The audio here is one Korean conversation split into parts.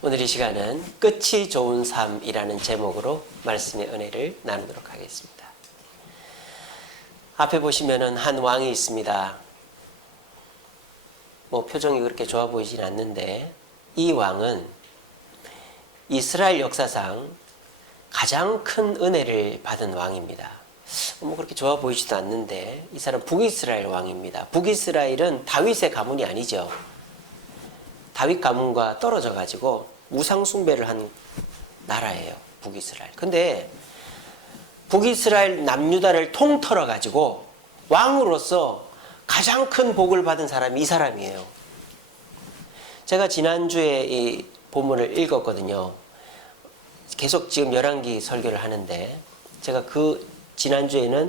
오늘 이 시간은 끝이 좋은 삶이라는 제목으로 말씀의 은혜를 나누도록 하겠습니다. 앞에 보시면은 한 왕이 있습니다. 표정이 그렇게 좋아 보이진 않는데 이 왕은 이스라엘 역사상 가장 큰 은혜를 받은 왕입니다. 그렇게 좋아 보이지도 않는데 이 사람 북이스라엘 왕입니다. 북이스라엘은 다윗의 가문이 아니죠. 다윗 가문과 떨어져 가지고 우상 숭배를 한 나라예요. 북이스라엘. 근데 북이스라엘 남유다를 통틀어 가지고 왕으로서 가장 큰 복을 받은 사람이 이 사람이에요. 제가 지난주에 이 본문을 읽었거든요. 계속 지금 열왕기 설교를 하는데 제가 지난주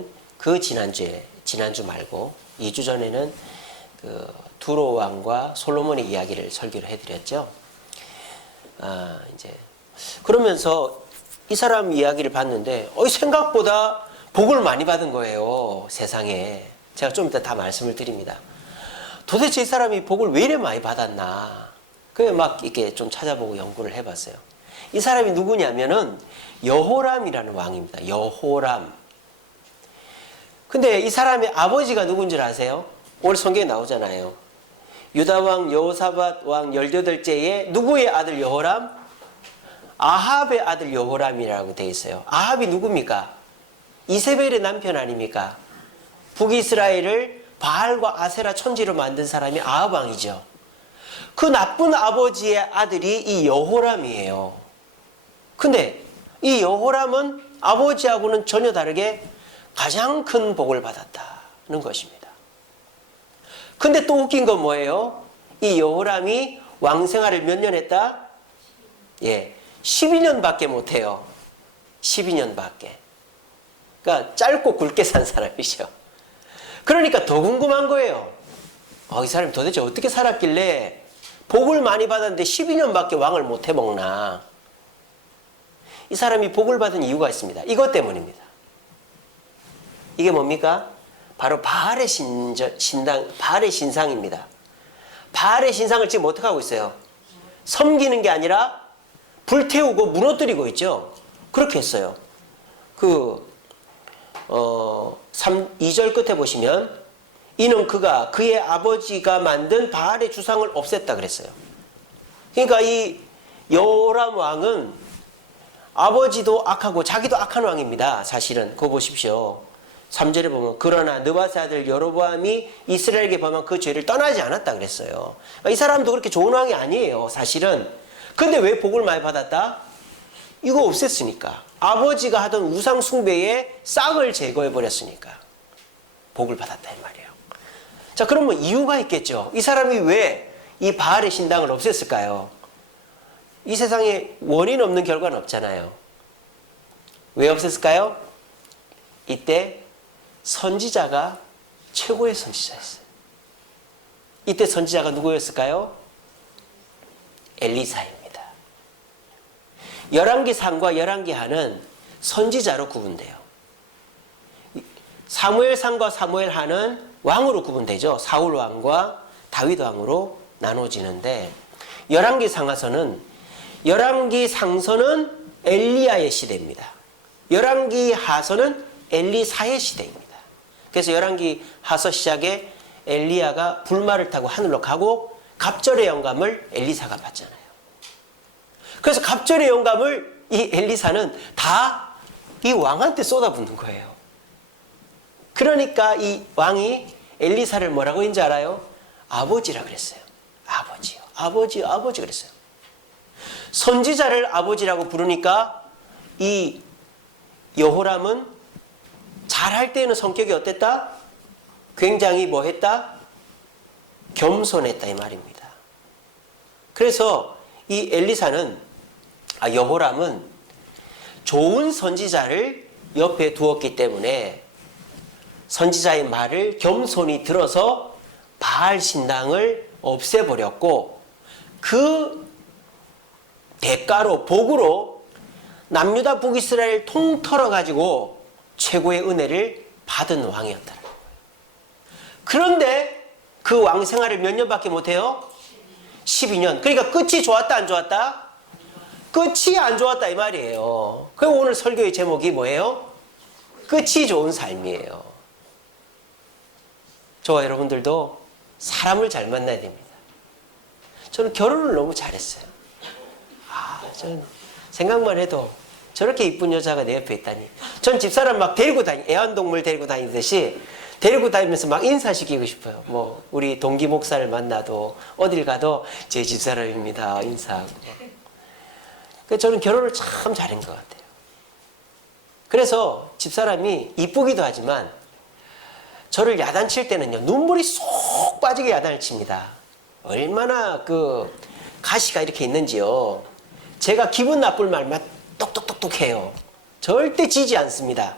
말고 2주 전에는 두로 왕과 솔로몬의 이야기를 설교를 해드렸죠. 그러면서 이 사람 이야기를 봤는데 생각보다 복을 많이 받은 거예요. 세상에. 제가 좀 이따 다 말씀을 드립니다. 도대체 이 사람이 복을 왜 이래 많이 받았나. 그래 막 이렇게 좀 찾아보고 연구를 해봤어요. 이 사람이 누구냐면은 여호람이라는 왕입니다. 여호람. 근데 이 사람의 아버지가 누군 줄 아세요? 오늘 성경에 나오잖아요. 유다왕 여호사밧 왕 18제에 누구의 아들 여호람? 아합의 아들 여호람이라고 되어 있어요. 아합이 누굽니까? 이세벨의 남편 아닙니까? 북이스라엘을 바알과 아세라 천지로 만든 사람이 아합 왕이죠. 그 나쁜 아버지의 아들이 이 여호람이에요. 근데 이 여호람은 아버지하고는 전혀 다르게 가장 큰 복을 받았다는 것입니다. 근데 또 웃긴 건 뭐예요? 이 여호람이 왕 생활을 몇 년 했다? 12년밖에 못해요. 12년밖에. 그러니까 짧고 굵게 산 사람이죠. 그러니까 더 궁금한 거예요. 이 사람이 도대체 어떻게 살았길래 복을 많이 받았는데 12년밖에 왕을 못 해먹나. 이 사람이 복을 받은 이유가 있습니다. 이것 때문입니다. 이게 뭡니까? 바로 바알의 신상입니다. 바알의 신상을 지금 어떻게 하고 있어요? 섬기는 게 아니라 불태우고 무너뜨리고 있죠. 그렇게 했어요. 2절 끝에 보시면 이는 그가 그의 아버지가 만든 바알의 주상을 없앴다 그랬어요. 그러니까 이 여호람 왕은 아버지도 악하고 자기도 악한 왕입니다. 사실은 그거 보십시오. 3절에 보면 그러나 느밧의 아들 여로보암이 이스라엘에게 범한 그 죄를 떠나지 않았다 그랬어요. 이 사람도 그렇게 좋은 왕이 아니에요. 사실은. 근데 왜 복을 많이 받았다? 이거 없앴으니까. 아버지가 하던 우상 숭배의 싹을 제거해 버렸으니까 복을 받았다 이 말이에요. 자, 그러면 이유가 있겠죠. 이 사람이 왜 이 바알의 신당을 없앴을까요? 이 세상에 원인 없는 결과는 없잖아요. 왜 없앴을까요? 이때 선지자가 최고의 선지자였어요. 이때 선지자가 누구였을까요? 엘리사입니다. 열왕기상과 열왕기하는 선지자로 구분돼요. 사무엘상과 사무엘하는 왕으로 구분되죠. 사울 왕과 다윗 왕으로 나눠지는데 열왕기상하서는 열왕기상서는 엘리야의 시대입니다. 열왕기하서는 엘리사의 시대입니다. 그래서 열왕기하서 시작에 엘리야가 불말을 타고 하늘로 가고 갑절의 영감을 엘리사가 받잖아요. 그래서 갑절의 영감을 이 엘리사는 다 이 왕한테 쏟아붓는 거예요. 그러니까 이 왕이 엘리사를 뭐라고 했는지 알아요? 아버지라 그랬어요. 아버지요. 아버지 그랬어요. 선지자를 아버지라고 부르니까 이 여호람은 잘할 때는 성격이 어땠다? 굉장히 뭐 했다? 겸손했다 이 말입니다. 그래서 이 여호람은 좋은 선지자를 옆에 두었기 때문에 선지자의 말을 겸손히 들어서 바알 신당을 없애버렸고 그 대가로 복으로 남유다 북이스라엘 통틀어 가지고 최고의 은혜를 받은 왕이었다는 거예요. 그런데 그 왕 생활을 몇 년밖에 못해요? 12년. 그러니까 끝이 좋았다 안 좋았다? 끝이 안 좋았다 이 말이에요. 그리고 오늘 설교의 제목이 뭐예요? 끝이 좋은 삶이에요. 저와 여러분들도 사람을 잘 만나야 됩니다. 저는 결혼을 너무 잘했어요. 저는 생각만 해도 저렇게 이쁜 여자가 내 옆에 있다니. 전 집사람 막 데리고 애완동물 데리고 다니듯이 데리고 다니면서 막 인사시키고 싶어요. 뭐 우리 동기 목사를 만나도 어딜 가도 제 집사람입니다 인사하고. 그래서 저는 결혼을 참 잘한 것 같아요. 그래서 집사람이 이쁘기도 하지만 저를 야단칠 때는요, 눈물이 쏙 빠지게 야단을 칩니다. 얼마나 그 가시가 이렇게 있는지요. 제가 기분 나쁠 말만 똑똑똑똑 해요. 절대 지지 않습니다.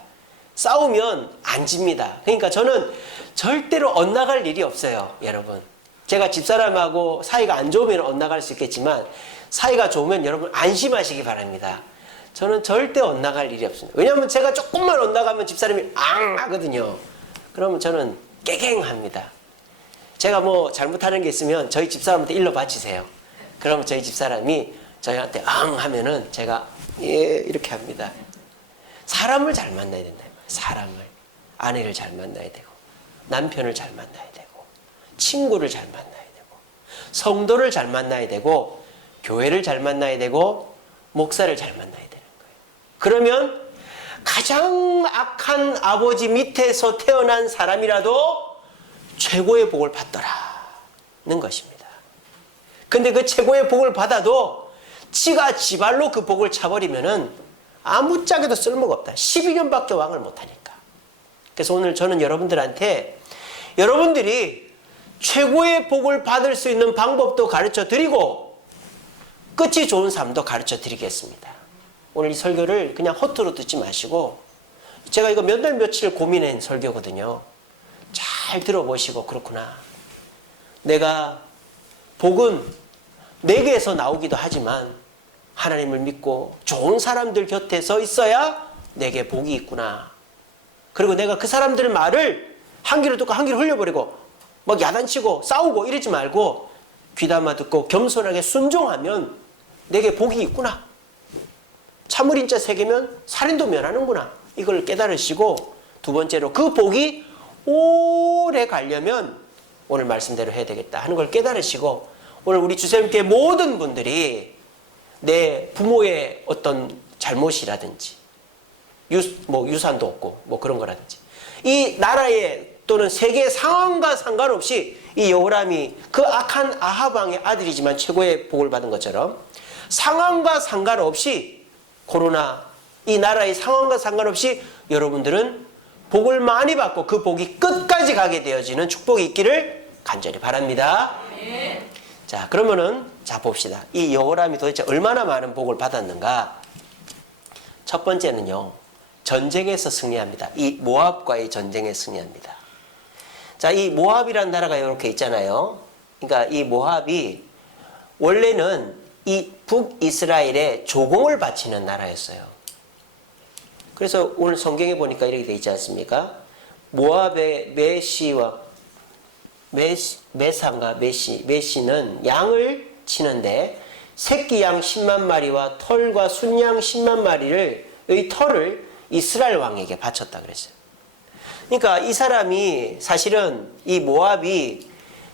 싸우면 안 집니다. 그러니까 저는 절대로 엇나갈 일이 없어요, 여러분. 제가 집사람하고 사이가 안 좋으면 엇나갈 수 있겠지만 사이가 좋으면 여러분 안심하시기 바랍니다. 저는 절대 엇나갈 일이 없습니다. 왜냐하면 제가 조금만 엇나가면 집사람이 앙 하거든요. 그러면 저는 깨갱합니다. 제가 뭐 잘못하는 게 있으면 저희 집사람한테 일러 바치세요. 그러면 저희 집사람이 저희한테 앙 하면은 제가 예 이렇게 합니다. 사람을 잘 만나야 된다. 사람을. 아내를 잘 만나야 되고 남편을 잘 만나야 되고 친구를 잘 만나야 되고 성도를 잘 만나야 되고 교회를 잘 만나야 되고 목사를 잘 만나야 되는 거예요. 그러면 가장 악한 아버지 밑에서 태어난 사람이라도 최고의 복을 받더라는 것입니다. 근데 그 최고의 복을 받아도 지가 지발로 그 복을 차버리면은 아무짝에도 쓸모가 없다. 12년밖에 왕을 못하니까. 그래서 오늘 저는 여러분들한테 여러분들이 최고의 복을 받을 수 있는 방법도 가르쳐 드리고 끝이 좋은 삶도 가르쳐 드리겠습니다. 오늘 이 설교를 그냥 허투루 듣지 마시고 제가 이거 몇 날 며칠 고민한 설교거든요. 잘 들어보시고 그렇구나. 내가 복은 내게서 나오기도 하지만 하나님을 믿고 좋은 사람들 곁에 서 있어야 내게 복이 있구나. 그리고 내가 그 사람들 말을 한 귀로 듣고 한 귀로 흘려버리고 막 야단치고 싸우고 이러지 말고 귀담아 듣고 겸손하게 순종하면 내게 복이 있구나. 참을인자 새기면 살인도 면하는구나. 이걸 깨달으시고 두 번째로 그 복이 오래 가려면 오늘 말씀대로 해야 되겠다 하는 걸 깨달으시고 오늘 우리 주샘교회 모든 분들이 내 부모의 어떤 잘못이라든지 유산도 없고 뭐 그런 거라든지 이 나라의 또는 세계의 상황과 상관없이 이 여호람이 그 악한 아합 왕의 아들이지만 최고의 복을 받은 것처럼 상황과 상관없이 코로나 이 나라의 상황과 상관없이 여러분들은 복을 많이 받고 그 복이 끝까지 가게 되어지는 축복이 있기를 간절히 바랍니다. 자, 그러면은 자 봅시다. 이 여호람이 도대체 얼마나 많은 복을 받았는가? 첫 번째는요. 전쟁에서 승리합니다. 이 모압과의 전쟁에 승리합니다. 자, 이 모압이라는 나라가 이렇게 있잖아요. 그러니까 이 모압이 원래는 이 북이스라엘에 조공을 바치는 나라였어요. 그래서 오늘 성경에 보니까 이렇게 돼 있지 않습니까? 모압의 메시는 양을 치는데 새끼 양 10만 마리와 털과 순양 10만 마리의 털을 이스라엘 왕에게 바쳤다 그랬어요. 그러니까 이 사람이 사실은 이 모압이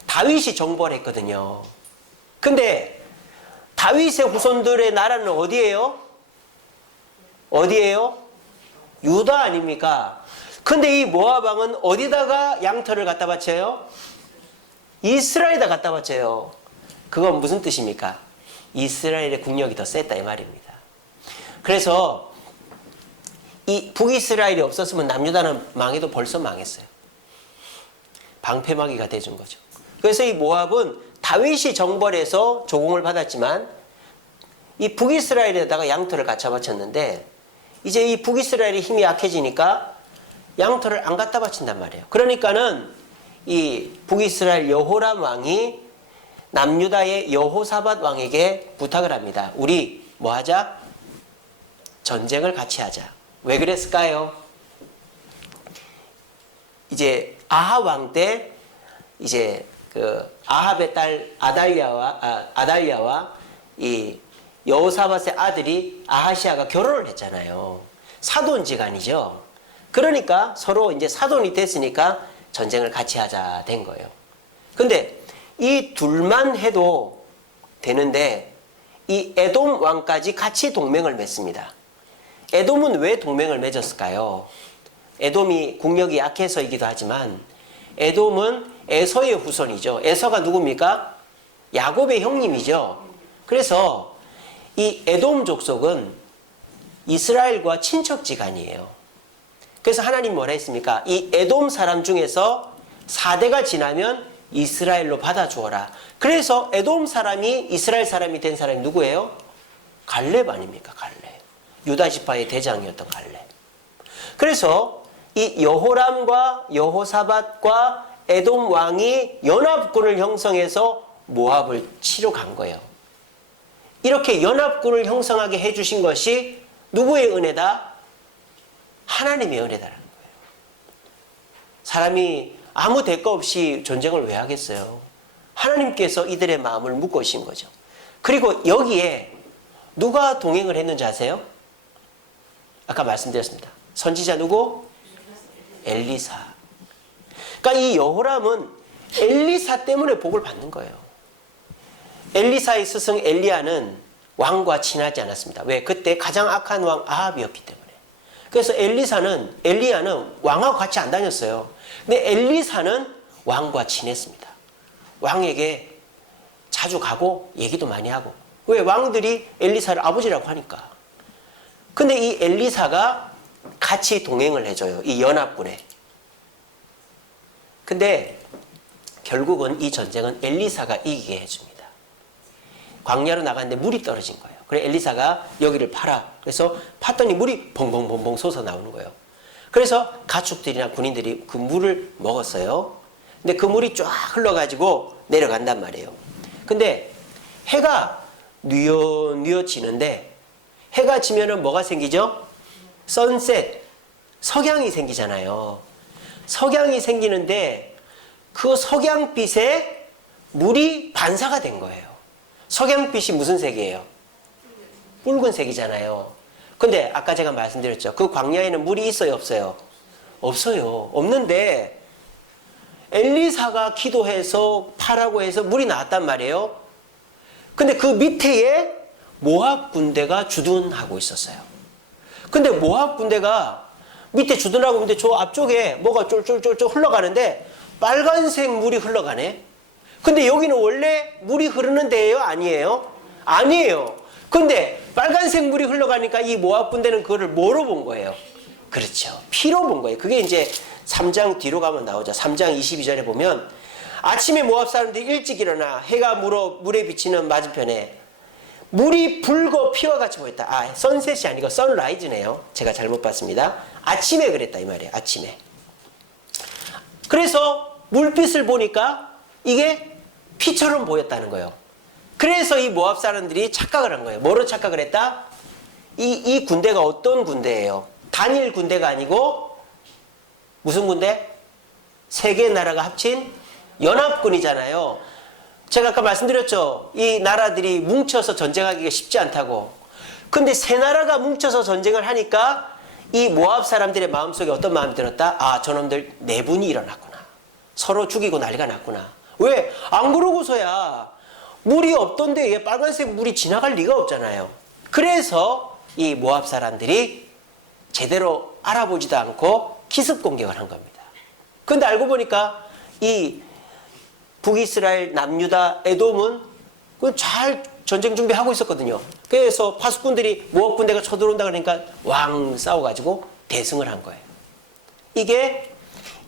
다윗이 정벌을 했거든요. 근데 다윗의 후손들의 나라는 어디예요? 어디예요? 유다 아닙니까? 근데 이 모압 왕은 어디다가 양털을 갖다 바쳐요? 이스라엘에다 갖다 바쳐요. 그건 무슨 뜻입니까? 이스라엘의 국력이 더 셌다 이 말입니다. 그래서 이 북이스라엘이 없었으면 남유다는 망해도 벌써 망했어요. 방패막이가 돼준 거죠. 그래서 이 모압은 다윗이 정벌해서 조공을 받았지만 이 북이스라엘에다가 양털을 갖다 바쳤는데 이제 이 북이스라엘의 힘이 약해지니까 양털을 안 갖다 바친단 말이에요. 그러니까는 이 북이스라엘 여호람 왕이 남유다의 여호사밧 왕에게 부탁을 합니다. 우리 뭐 하자? 전쟁을 같이 하자. 왜 그랬을까요? 이제 아합 왕 때 이제 그 아합의 딸 아달랴와 이 여호사밧의 아들이 아하시아가 결혼을 했잖아요. 사돈지간이죠. 그러니까 서로 이제 사돈이 됐으니까 전쟁을 같이 하자 된 거예요. 근데 이 둘만 해도 되는데 이 에돔 왕까지 같이 동맹을 맺습니다. 에돔은 왜 동맹을 맺었을까요? 에돔이 국력이 약해서이기도 하지만 에돔은 에서의 후손이죠. 에서가 누굽니까? 야곱의 형님이죠. 그래서 이 에돔 족속은 이스라엘과 친척지간이에요. 그래서 하나님 뭐라 했습니까? 이 에돔 사람 중에서 4대가 지나면 이스라엘로 받아주어라. 그래서 에돔 사람이 이스라엘 사람이 된 사람이 누구예요? 갈렙 아닙니까? 갈렙. 유다 지파의 대장이었던 갈렙. 그래서 이 여호람과 여호사밧과 에돔 왕이 연합군을 형성해서 모압을 치러 간 거예요. 이렇게 연합군을 형성하게 해주신 것이 누구의 은혜다? 하나님의 은혜다라는 거예요. 사람이 아무 대가 없이 전쟁을 왜 하겠어요? 하나님께서 이들의 마음을 묶으신 거죠. 그리고 여기에 누가 동행을 했는지 아세요? 아까 말씀드렸습니다. 선지자 누구? 엘리사. 그러니까 이 여호람은 엘리사 때문에 복을 받는 거예요. 엘리사의 스승 엘리야는 왕과 친하지 않았습니다. 왜? 그때 가장 악한 왕 아합이었기 때문에. 그래서 엘리야는 왕하고 같이 안 다녔어요. 근데 엘리사는 왕과 친했습니다. 왕에게 자주 가고 얘기도 많이 하고. 왜? 왕들이 엘리사를 아버지라고 하니까. 근데 이 엘리사가 같이 동행을 해줘요. 이 연합군에. 근데 결국은 이 전쟁은 엘리사가 이기게 해줍니다. 광야로 나갔는데 물이 떨어진 거예요. 그래서 엘리사가 여기를 파라. 그래서 팠더니 물이 봉봉봉봉 솟아 나오는 거예요. 그래서 가축들이나 군인들이 그 물을 먹었어요. 근데 그 물이 쫙 흘러가지고 내려간단 말이에요. 근데 해가 뉘어 지는데 해가 지면은 뭐가 생기죠? 선셋, 석양이 생기잖아요. 석양이 생기는데 그 석양빛에 물이 반사가 된 거예요. 석양빛이 무슨 색이에요? 붉은색이잖아요. 근데 아까 제가 말씀드렸죠. 그 광야에는 물이 있어요, 없어요? 없어요. 없는데 엘리사가 기도해서 파라고 해서 물이 나왔단 말이에요. 근데 그 밑에에 모압 군대가 주둔하고 있었어요. 근데 모압 군대가 밑에 주둔하고 있는데 저 앞쪽에 뭐가 쫄쫄쫄쫄 흘러가는데 빨간색 물이 흘러가네. 근데 여기는 원래 물이 흐르는 데예요? 아니에요? 아니에요. 근데 빨간색 물이 흘러가니까 이 모압 군대는 그거를 뭐로 본 거예요? 그렇죠. 피로 본 거예요. 그게 이제 3장 뒤로 가면 나오죠. 3장 22절에 보면 아침에 모압 사람들이 일찍 일어나 해가 물에 비치는 맞은편에 물이 붉어 피와 같이 보였다. 아, 선셋이 아니고 선라이즈네요. 제가 잘못 봤습니다. 아침에 그랬다 이 말이에요. 아침에. 그래서 물빛을 보니까 이게 피처럼 보였다는 거예요. 그래서 이 모압 사람들이 착각을 한 거예요. 뭐로 착각을 했다? 이 군대가 어떤 군대예요? 단일 군대가 아니고 무슨 군대? 세 개의 나라가 합친 연합군이잖아요. 제가 아까 말씀드렸죠. 이 나라들이 뭉쳐서 전쟁하기가 쉽지 않다고. 근데 세 나라가 뭉쳐서 전쟁을 하니까 이 모압 사람들의 마음속에 어떤 마음이 들었다? 아, 저놈들 내분이 일어났구나. 서로 죽이고 난리가 났구나. 왜? 안 그러고서야 물이 없던 데에 빨간색 물이 지나갈 리가 없잖아요. 그래서 이 모압 사람들이 제대로 알아보지도 않고 기습 공격을 한 겁니다. 근데 알고 보니까 이 북이스라엘, 남유다, 에돔은 잘 전쟁 준비하고 있었거든요. 그래서 파수꾼들이 모압 군대가 쳐들어온다 그러니까 왕 싸워가지고 대승을 한 거예요. 이게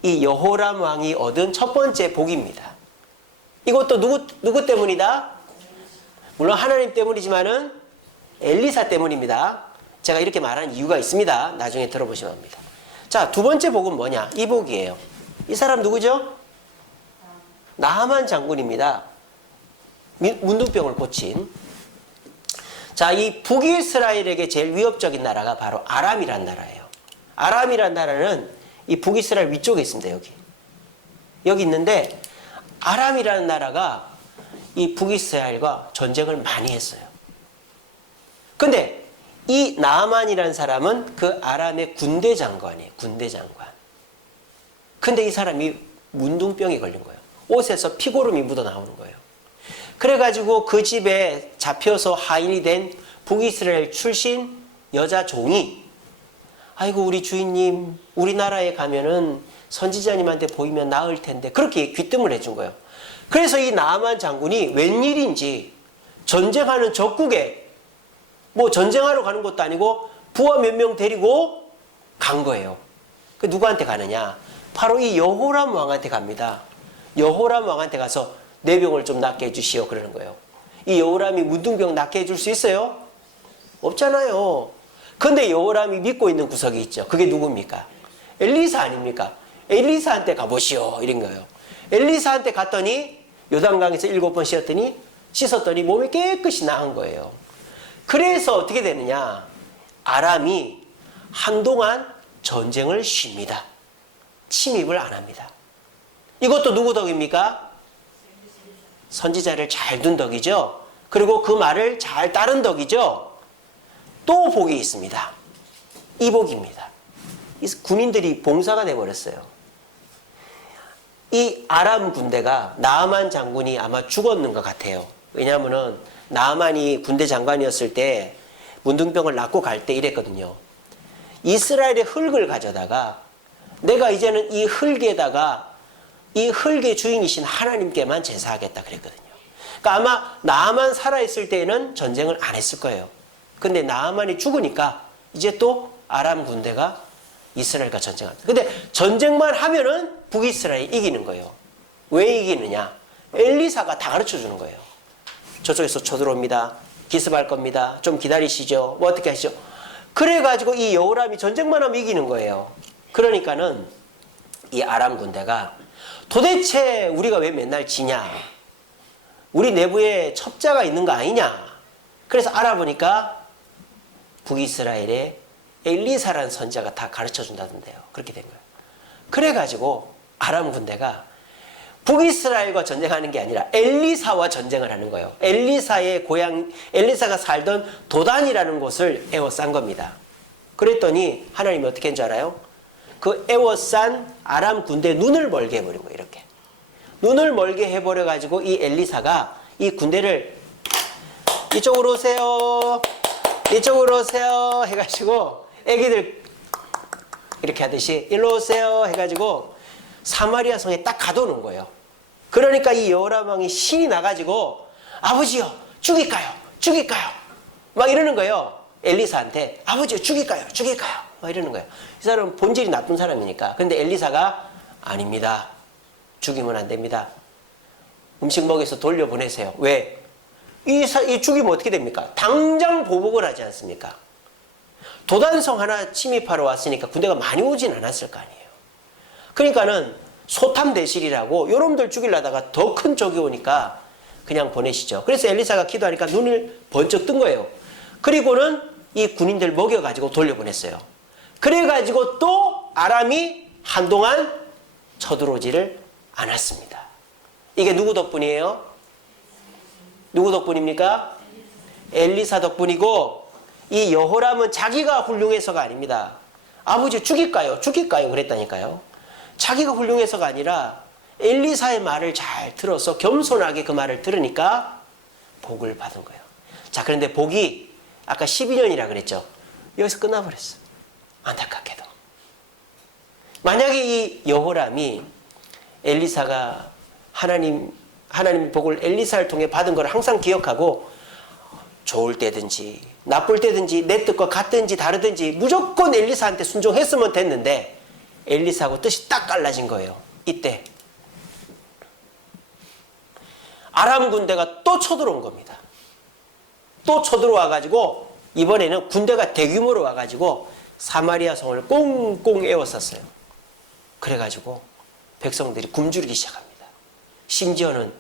이 여호람 왕이 얻은 첫 번째 복입니다. 이것도 누구 때문이다? 물론 하나님 때문이지만은 엘리사 때문입니다. 제가 이렇게 말한 이유가 있습니다. 나중에 들어보시면 합니다. 자, 두 번째 복은 뭐냐? 이 복이에요. 이 사람 누구죠? 나하만 장군입니다. 문둥병을 고친. 자, 이 북이스라엘에게 제일 위협적인 나라가 바로 아람이란 나라예요. 아람이란 나라는 이 북이스라엘 위쪽에 있습니다. 여기 있는데 아람이라는 나라가 이 북이스라엘과 전쟁을 많이 했어요. 근데 이 나아만이라는 사람은 그 아람의 군대 장관이에요. 군대 장관. 근데 이 사람이 문둥병이 걸린 거예요. 옷에서 피고름이 묻어 나오는 거예요. 그래가지고 그 집에 잡혀서 하인이 된 북이스라엘 출신 여자 종이 아이고 우리 주인님 우리나라에 가면은 선지자님한테 보이면 나을 텐데 그렇게 귀뜸을 해준 거예요. 그래서 이 나아만 장군이 웬일인지 전쟁하는 적국에 뭐 전쟁하러 가는 것도 아니고 부하 몇 명 데리고 간 거예요. 그 누구한테 가느냐? 바로 이 여호람 왕한테 갑니다. 여호람 왕한테 가서 내 병을 좀 낫게 해주시오 그러는 거예요. 이 여호람이 문둥병 낫게 해줄 수 있어요? 없잖아요. 근데 여호람이 믿고 있는 구석이 있죠. 그게 누굽니까? 엘리사 아닙니까? 엘리사한테 가보시오 이런 거예요. 엘리사한테 갔더니 요단강에서 7번 씻었더니 몸이 깨끗이 나은 거예요. 그래서 어떻게 되느냐? 아람이 한동안 전쟁을 쉽니다. 침입을 안 합니다. 이것도 누구 덕입니까? 선지자를 잘 둔 덕이죠. 그리고 그 말을 잘 따른 덕이죠. 또 복이 있습니다. 이 복입니다. 이 군인들이 봉사가 돼버렸어요. 이 아람 군대가 나아만 장군이 아마 죽었는 것 같아요. 왜냐하면은 나아만이 군대 장관이었을 때 문둥병을 낫고 갈 때 이랬거든요. 이스라엘의 흙을 가져다가 내가 이제는 이 흙에다가 이 흙의 주인이신 하나님께만 제사하겠다 그랬거든요. 그러니까 아마 나아만 살아있을 때에는 전쟁을 안 했을 거예요. 근데 나아만이 죽으니까 이제 또 아람 군대가 이스라엘과 전쟁합니다. 근데 전쟁만 하면은 북이스라엘이 이기는 거예요. 왜 이기느냐? 엘리사가 다 가르쳐 주는 거예요. 저쪽에서 쳐들어옵니다. 기습할 겁니다. 좀 기다리시죠. 뭐 어떻게 하시죠? 그래가지고 이 여호람이 전쟁만 하면 이기는 거예요. 그러니까는 이 아람 군대가 도대체 우리가 왜 맨날 지냐? 우리 내부에 첩자가 있는 거 아니냐? 그래서 알아보니까 북이스라엘에 엘리사라는 선지자가 다 가르쳐 준다던데요. 그렇게 된 거예요. 그래가지고 아람 군대가 북이스라엘과 전쟁하는 게 아니라 엘리사와 전쟁을 하는 거예요. 엘리사의 고향, 엘리사가 살던 도단이라는 곳을 에워싼 겁니다. 그랬더니 하나님이 어떻게 한 줄 알아요? 그 에워싼 아람 군대의 눈을 멀게 해버린 거예요. 이렇게. 눈을 멀게 해버려가지고 이 엘리사가 이 군대를 이쪽으로 오세요. 이쪽으로 오세요. 해가지고 애기들 이렇게 하듯이 일로 오세요. 해가지고 사마리아 성에 딱 가둬놓은 거예요. 그러니까 이 여호람 왕이 신이 나가지고 아버지요 죽일까요? 죽일까요? 막 이러는 거예요. 엘리사한테 아버지요 죽일까요? 죽일까요? 막 이러는 거예요. 이 사람은 본질이 나쁜 사람이니까. 근데 엘리사가 아닙니다. 죽이면 안 됩니다. 음식 먹여서 돌려보내세요. 왜? 이 죽이면 어떻게 됩니까? 당장 보복을 하지 않습니까? 도단성 하나 침입하러 왔으니까 군대가 많이 오진 않았을 거 아니에요. 그러니까는 소탐대실이라고 요놈들 죽이려다가 더 큰 적이 오니까 그냥 보내시죠. 그래서 엘리사가 기도하니까 눈을 번쩍 뜬 거예요. 그리고는 이 군인들 먹여가지고 돌려보냈어요. 그래가지고 또 아람이 한동안 쳐들어오지를 않았습니다. 이게 누구 덕분이에요? 누구 덕분입니까? 엘리사 덕분이고, 이 여호람은 자기가 훌륭해서가 아닙니다. 아버지 죽일까요? 죽일까요? 그랬다니까요. 자기가 훌륭해서가 아니라 엘리사의 말을 잘 들어서 겸손하게 그 말을 들으니까 복을 받은 거예요. 자, 그런데 복이 아까 12년이라 그랬죠. 여기서 끝나버렸어. 안타깝게도. 만약에 이 여호람이 엘리사가 하나님의 복을 엘리사를 통해 받은 걸 항상 기억하고 좋을 때든지 나쁠 때든지 내 뜻과 같든지 다르든지 무조건 엘리사한테 순종했으면 됐는데 엘리사하고 뜻이 딱 갈라진 거예요. 이때 아람 군대가 또 쳐들어온 겁니다. 또 쳐들어와가지고 이번에는 군대가 대규모로 와가지고 사마리아 성을 꽁꽁 에워쌌어요. 그래가지고 백성들이 굶주리기 시작합니다. 심지어는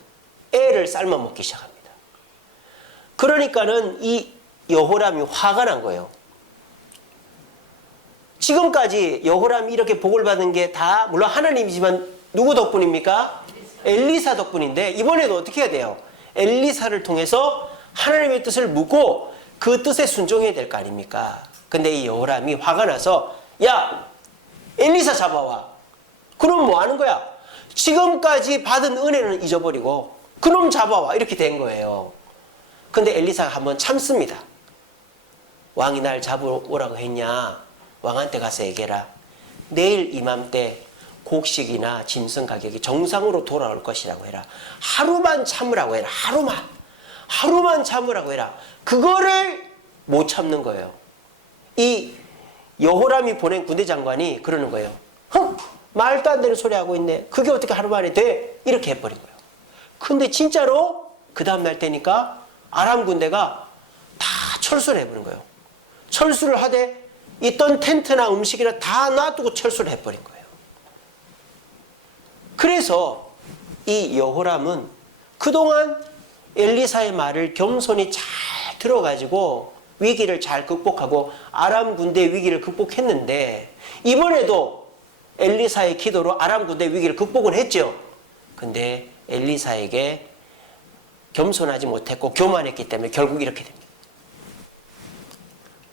애를 삶아 먹기 시작합니다. 그러니까는 이 여호람이 화가 난 거예요. 지금까지 여호람이 이렇게 복을 받은 게 다 물론 하나님이지만 누구 덕분입니까? 엘리사 덕분인데 이번에도 어떻게 해야 돼요? 엘리사를 통해서 하나님의 뜻을 묻고 그 뜻에 순종해야 될 거 아닙니까? 근데 이 여호람이 화가 나서 야! 엘리사 잡아와. 그럼 뭐 하는 거야? 지금까지 받은 은혜는 잊어버리고 그놈 잡아와. 이렇게 된 거예요. 근데 엘리사가 한번 참습니다. 왕이 날 잡으러 오라고 했냐? 왕한테 가서 얘기해라. 내일 이맘때 곡식이나 짐승 가격이 정상으로 돌아올 것이라고 해라. 하루만 참으라고 해라. 하루만 참으라고 해라. 그거를 못 참는 거예요. 이 여호람이 보낸 군대 장관이 그러는 거예요. 말도 안 되는 소리 하고 있네. 그게 어떻게 하루 만에 돼? 이렇게 해버린 거예요. 근데 진짜로 그 다음날 되니까 아람 군대가 다 철수를 해버린 거예요. 철수를 하되 있던 텐트나 음식이나 다 놔두고 철수를 해버린 거예요. 그래서 이 여호람은 그동안 엘리사의 말을 겸손히 잘 들어가지고 위기를 잘 극복하고 아람 군대의 위기를 극복했는데 이번에도 엘리사의 기도로 아람 군대의 위기를 극복을 했죠. 근데 엘리사에게 겸손하지 못했고 교만했기 때문에 결국 이렇게 됩니다.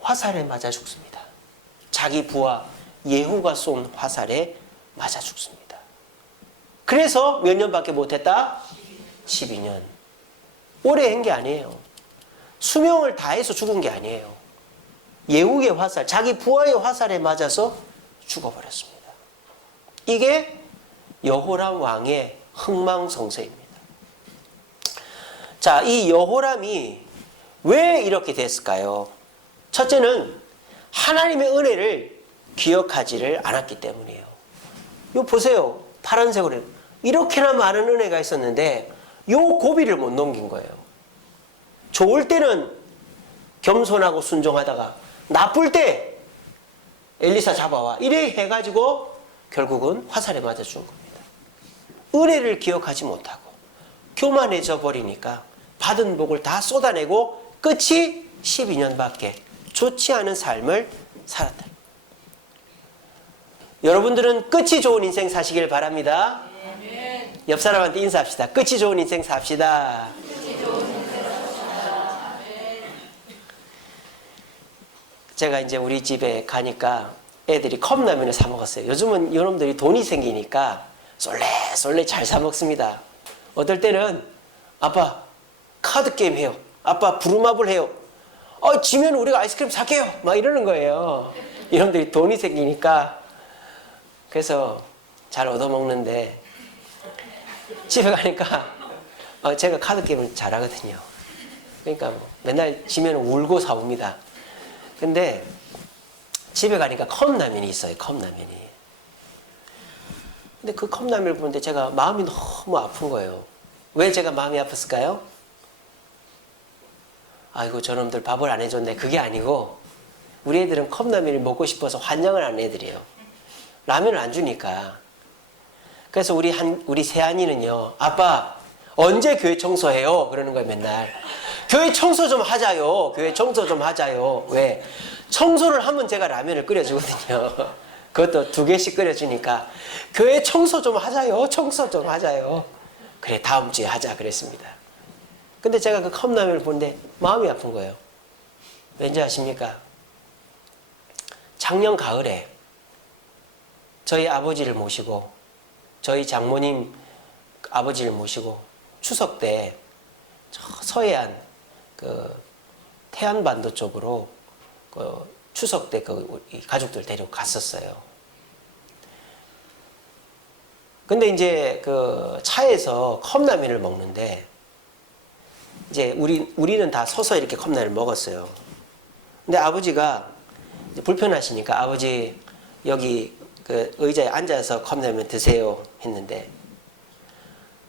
화살에 맞아 죽습니다. 자기 부하 예후가 쏜 화살에 맞아 죽습니다. 그래서 몇 년밖에 못했다? 12년. 오래 한 게 아니에요. 수명을 다해서 죽은 게 아니에요. 예후의 화살, 자기 부하의 화살에 맞아서 죽어버렸습니다. 이게 여호람 왕의 흥망성쇠입니다. 자, 이 여호람이 왜 이렇게 됐을까요? 첫째는 하나님의 은혜를 기억하지를 않았기 때문이에요. 이거 보세요. 파란색으로 이렇게나 많은 은혜가 있었는데 요 고비를 못 넘긴 거예요. 좋을 때는 겸손하고 순종하다가 나쁠 때 엘리사 잡아와 이래 해가지고 결국은 화살에 맞아 죽은 겁니다. 은혜를 기억하지 못하고 교만해져 버리니까 받은 복을 다 쏟아내고 끝이 12년밖에 좋지 않은 삶을 살았다. 여러분들은 끝이 좋은 인생 사시길 바랍니다. 옆 사람한테 인사합시다. 끝이 좋은 인생 삽시다. 제가 이제 우리 집에 가니까 애들이 컵라면을 사 먹었어요. 요즘은 이놈들이 돈이 생기니까 쏠래 잘 사 먹습니다. 어떨 때는 아빠 카드 게임 해요. 아빠 부루마블 해요. 지면 우리가 아이스크림 살게요. 막 이러는 거예요. 이놈들이 돈이 생기니까. 그래서 잘 얻어먹는데 집에 가니까 제가 카드 게임을 잘하거든요. 그러니까 맨날 지면 울고 사옵니다. 근데 집에 가니까 컵라면이 있어요. 컵라면이. 근데 그 컵라면을 보는데 제가 마음이 너무 아픈 거예요. 왜 제가 마음이 아팠을까요? 아이고 저놈들 밥을 안 해줬네. 그게 아니고 우리 애들은 컵라면을 먹고 싶어서 환장을 하는 애들이에요. 라면을 안 주니까. 그래서 우리 세안이는요. 아빠 언제 교회 청소해요? 그러는 거예요. 맨날. 교회 청소 좀 하자요. 교회 청소 좀 하자요. 왜? 청소를 하면 제가 라면을 끓여주거든요. 그것도 2개씩 끓여주니까 교회 청소 좀 하자요. 청소 좀 하자요. 그래 다음 주에 하자 그랬습니다. 근데 제가 그 컵라면을 보는데 마음이 아픈 거예요. 왠지 아십니까? 작년 가을에 저희 아버지를 모시고 저희 장모님 아버지를 모시고 추석 때 서해안 태안반도 쪽으로 추석 때 가족들 데리고 갔었어요. 근데 이제 그 차에서 컵라면을 먹는데 이제 우리는 다 서서 이렇게 컵라면을 먹었어요. 근데 아버지가 이제 불편하시니까 아버지 여기 그 의자에 앉아서 컵라면 드세요 했는데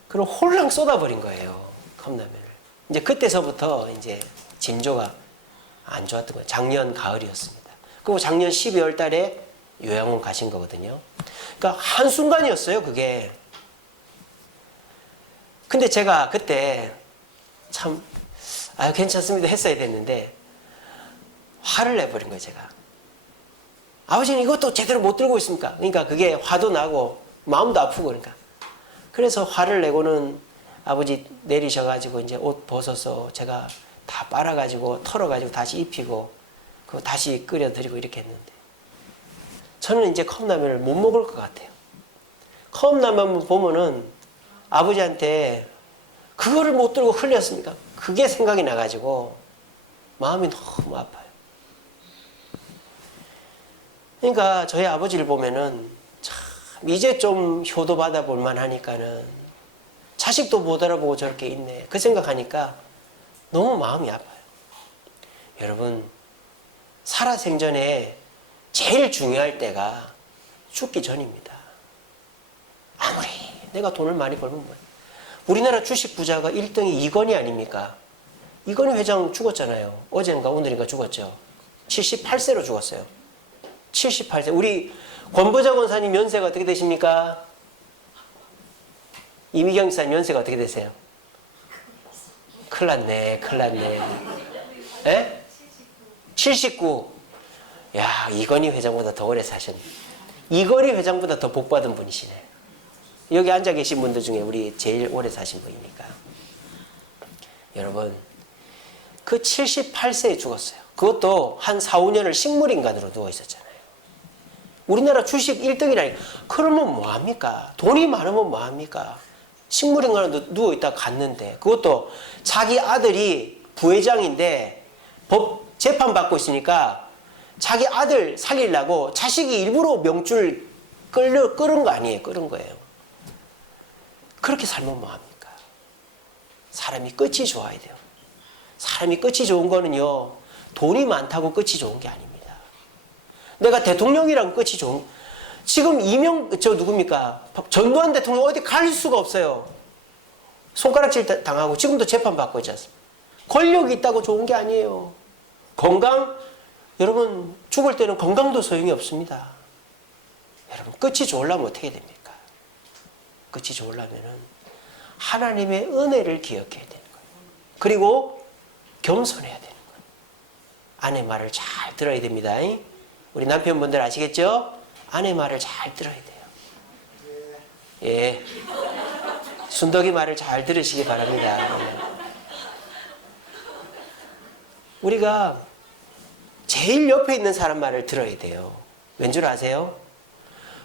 그럼 홀랑 쏟아버린 거예요. 컵라면을. 이제 그때서부터 이제 징조가 안 좋았던 거예요. 작년 가을이었습니다. 그리고 작년 12월 달에 요양원 가신 거거든요. 그러니까 한순간이었어요, 그게. 근데 제가 그때 참, 괜찮습니다 했어야 됐는데, 화를 내버린 거예요, 제가. 아버지는 이것도 제대로 못 들고 있습니까? 그러니까 그게 화도 나고, 마음도 아프고, 그러니까. 그래서 화를 내고는 아버지 내리셔가지고 이제 옷 벗어서 제가 다 빨아가지고 털어가지고 다시 입히고 그거 다시 끓여드리고 이렇게 했는데 저는 이제 컵라면을 못 먹을 것 같아요. 컵라면 보면은 아버지한테 그거를 못 들고 흘렸습니까? 그게 생각이 나가지고 마음이 너무 아파요. 그러니까 저희 아버지를 보면은 참 이제 좀 효도 받아볼 만하니까는 자식도 못 알아보고 저렇게 있네. 그 생각하니까 너무 마음이 아파요. 여러분, 살아생전에 제일 중요할 때가 죽기 전입니다. 아무리 내가 돈을 많이 벌면 뭐예요? 우리나라 주식 부자가 1등이 이건희 아닙니까? 이건희 회장 죽었잖아요. 어젠가 오늘인가 죽었죠. 78세로 죽었어요. 78세. 우리 권보자 권사님 연세가 어떻게 되십니까? 이미경 지사님 연세가 어떻게 되세요? 큰일 났네. 큰일 났네. 에? 79. 야, 이건희 회장보다 더 오래 사셨네. 이건희 회장보다 더 복받은 분이시네. 여기 앉아 계신 분들 중에 우리 제일 오래 사신 분이니까. 여러분, 그 78세에 죽었어요. 그것도 한 4, 5년을 식물인간으로 누워 있었잖아요. 우리나라 주식 1등이라니. 그러면 뭐합니까? 돈이 많으면 뭐합니까? 식물인간으로 누워있다가 갔는데 그것도 자기 아들이 부회장인데 법 재판받고 있으니까 자기 아들 살리려고 자식이 일부러 명줄 끌은 거 아니에요. 끌은 거예요. 그렇게 살면 뭐합니까? 사람이 끝이 좋아야 돼요. 사람이 끝이 좋은 거는요, 돈이 많다고 끝이 좋은 게 아닙니다. 내가 대통령이랑 끝이 좋은, 지금 누굽니까? 전두환 대통령 어디 갈 수가 없어요. 손가락질 당하고 지금도 재판받고 있지 않습니까? 권력이 있다고 좋은 게 아니에요. 건강, 여러분, 죽을 때는 건강도 소용이 없습니다. 여러분, 끝이 좋으려면 어떻게 됩니까? 끝이 좋으려면은 하나님의 은혜를 기억해야 되는 거예요. 그리고 겸손해야 되는 거예요. 아내 말을 잘 들어야 됩니다. 우리 남편분들 아시겠죠? 아내 말을 잘 들어야 돼요. 예. 순덕이 말을 잘 들으시기 바랍니다. 우리가 제일 옆에 있는 사람 말을 들어야 돼요. 왠 줄 아세요?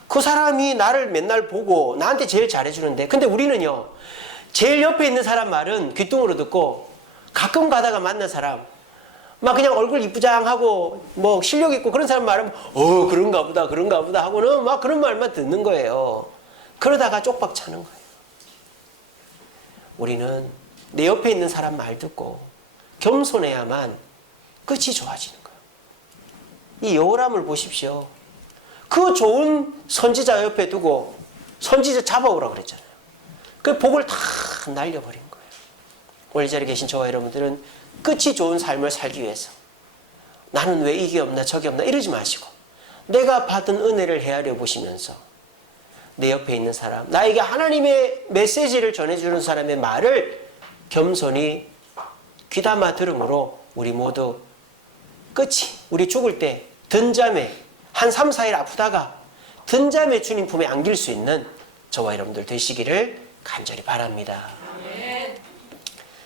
그 사람이 나를 맨날 보고 나한테 제일 잘해주는데, 근데 우리는요, 제일 옆에 있는 사람 말은 귓등으로 듣고 가끔 가다가 만난 사람, 막 그냥 얼굴 이쁘장하고 뭐 실력 있고 그런 사람 말하면 그런가 보다 하고는 막 그런 말만 듣는 거예요. 그러다가 쪽박 차는 거예요. 우리는 내 옆에 있는 사람 말 듣고 겸손해야만 끝이 좋아지는 거예요. 이 여호람을 보십시오. 그 좋은 선지자 옆에 두고 선지자 잡아오라고 그랬잖아요. 그 복을 다 날려버린 거예요. 오늘 이 자리에 계신 저와 여러분들은 끝이 좋은 삶을 살기 위해서 나는 왜 이게 없나 저게 없나 이러지 마시고 내가 받은 은혜를 헤아려 보시면서 내 옆에 있는 사람, 나에게 하나님의 메시지를 전해주는 사람의 말을 겸손히 귀담아 들음으로 우리 모두 끝이, 우리 죽을 때 든잠에 한 3, 4일 아프다가 든잠에 주님 품에 안길 수 있는 저와 여러분들 되시기를 간절히 바랍니다.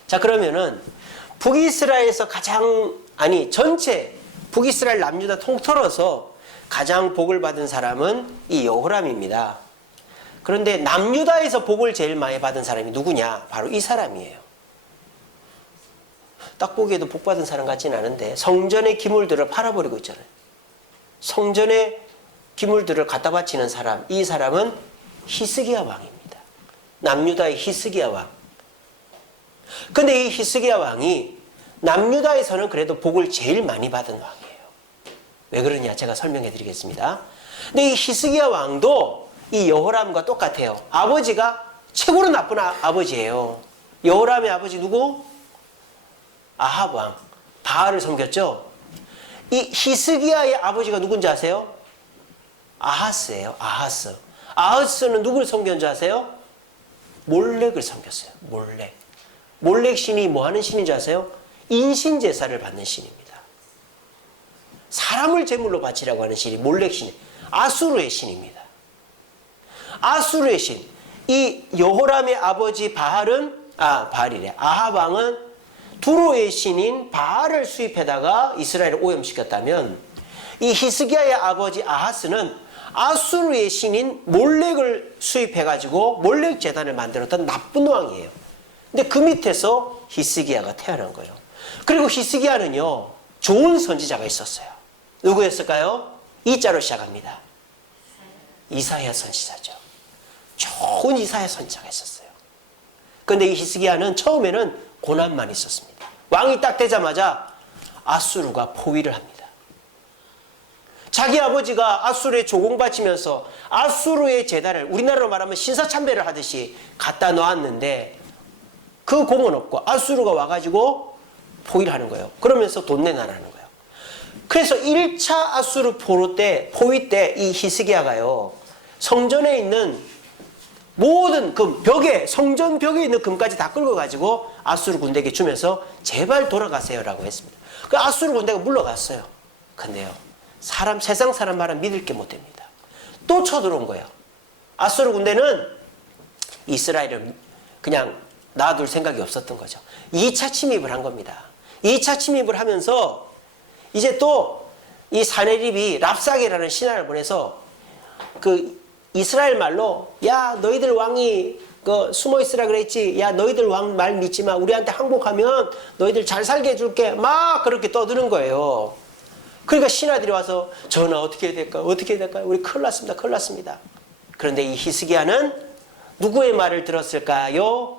자, 그러면은 북이스라엘에서 전체 북이스라엘 남유다 통틀어서 가장 복을 받은 사람은 이 여호람입니다. 그런데 남유다에서 복을 제일 많이 받은 사람이 누구냐? 바로 이 사람이에요. 딱 보기에도 복 받은 사람 같지는 않은데 성전의 기물들을 팔아버리고 있잖아요. 성전의 기물들을 갖다 바치는 사람, 이 사람은 히스기야 왕입니다. 남유다의 히스기야 왕. 근데 이 히스기야 왕이 남유다에서는 그래도 복을 제일 많이 받은 왕이에요. 왜 그러냐? 제가 설명해 드리겠습니다. 근데 이 히스기야 왕도 이 여호람과 똑같아요. 아버지가 최고로 나쁜 아버지예요. 여호람의 아버지 누구? 아합 왕. 바알을 섬겼죠. 이 히스기야의 아버지가 누군지 아세요? 아하스예요. 아하스. 아하스는 누굴 섬겼는지 아세요? 몰렉을 섬겼어요. 몰렉 신이 뭐 하는 신인지 아세요? 인신제사를 받는 신입니다. 사람을 제물로 바치라고 하는 신이 몰렉 신, 아수르의 신입니다. 아수르의 신. 이 여호람의 아버지 바알은, 바알이래. 아합 왕은 두로의 신인 바알을 수입해다가 이스라엘을 오염시켰다면, 이 히스기야의 아버지 아하스는 아수르의 신인 몰렉을 수입해가지고 몰렉 제단을 만들었던 나쁜 왕이에요. 근데 그 밑에서 히스기야가 태어난 거예요. 그리고 히스기야는요, 좋은 선지자가 있었어요. 누구였을까요? 이자로 시작합니다. 이사야 선지자죠. 좋은 이사야 선지자가 있었어요. 그런데 이 히스기야는 처음에는 고난만 있었습니다. 왕이 딱 되자마자 아수르가 포위를 합니다. 자기 아버지가 아수르에 조공바치면서 아수르의 제단을 우리나라로 말하면 신사참배를 하듯이 갖다 놓았는데 그 공은 없고 아수르가 와가지고 포위를 하는 거예요. 그러면서 돈 내놔라는 거예요. 그래서 1차 아수르 포위 때 이 히스기야가요, 성전에 있는 모든 금, 성전 벽에 있는 금까지 다 끌고 가지고 아수르 군대에게 주면서 제발 돌아가세요라고 했습니다. 그 아수르 군대가 물러갔어요. 근데요, 세상 사람 말은 믿을 게 못 됩니다. 또 쳐들어온 거예요. 아수르 군대는 이스라엘을 그냥 놔둘 생각이 없었던 거죠. 2차 침입을 한 겁니다. 2차 침입을 하면서 이제 또 이 사네립이 랍사게라는 신하를 보내서 그 이스라엘 말로, 야 너희들 왕이 숨어 있으라 그랬지, 야 너희들 왕 말 믿지 마, 우리한테 항복하면 너희들 잘 살게 해줄게, 막 그렇게 떠드는 거예요. 그러니까 신하들이 와서 전하 어떻게 해야 될까요? 어떻게 해야 될까요? 우리 큰일 났습니다. 큰일 났습니다. 그런데 이 히스기야는 누구의 말을 들었을까요?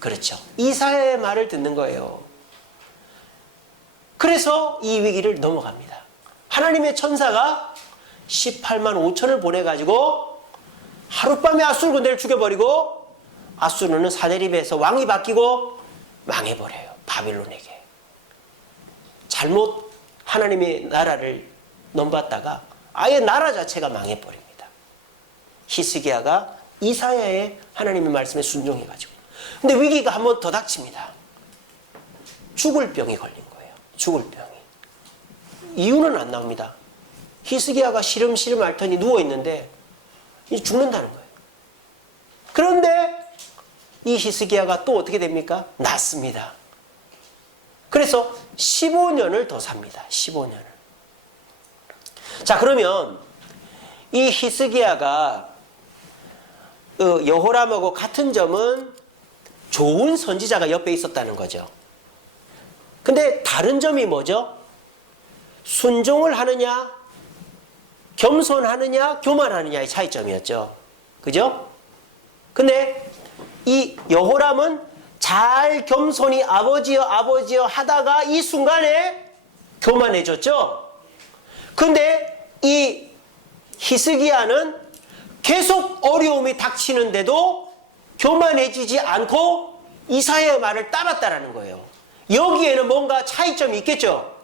그렇죠. 이사야의 말을 듣는 거예요. 그래서 이 위기를 넘어갑니다. 하나님의 천사가 18만 5천을 보내가지고 하룻밤에 아수르 군대를 죽여버리고 아수르는 사네립에서 왕이 바뀌고 망해버려요. 바빌론에게. 잘못 하나님의 나라를 넘봤다가 아예 나라 자체가 망해버립니다. 히스기야가 이사야의 하나님의 말씀에 순종해가지고. 근데 위기가 한 번 더 닥칩니다. 죽을 병이 걸린 거예요. 죽을 병이. 이유는 안 나옵니다. 히스기야가 시름시름 앓더니 누워있는데 죽는다는 거예요. 그런데 이 히스기야가 또 어떻게 됩니까? 낫습니다. 그래서 15년을 더 삽니다. 15년을. 자, 그러면 이 히스기야가 여호람하고 같은 점은 좋은 선지자가 옆에 있었다는 거죠. 근데 다른 점이 뭐죠? 순종을 하느냐, 겸손하느냐, 교만하느냐의 차이점이었죠. 그죠? 근데 이 여호람은 잘 겸손히 아버지여 아버지여 하다가 이 순간에 교만해졌죠. 근데 이 히스기야는 계속 어려움이 닥치는데도 교만해지지 않고 이사야의 말을 따랐다라는 거예요. 여기에는 뭔가 차이점이 있겠죠.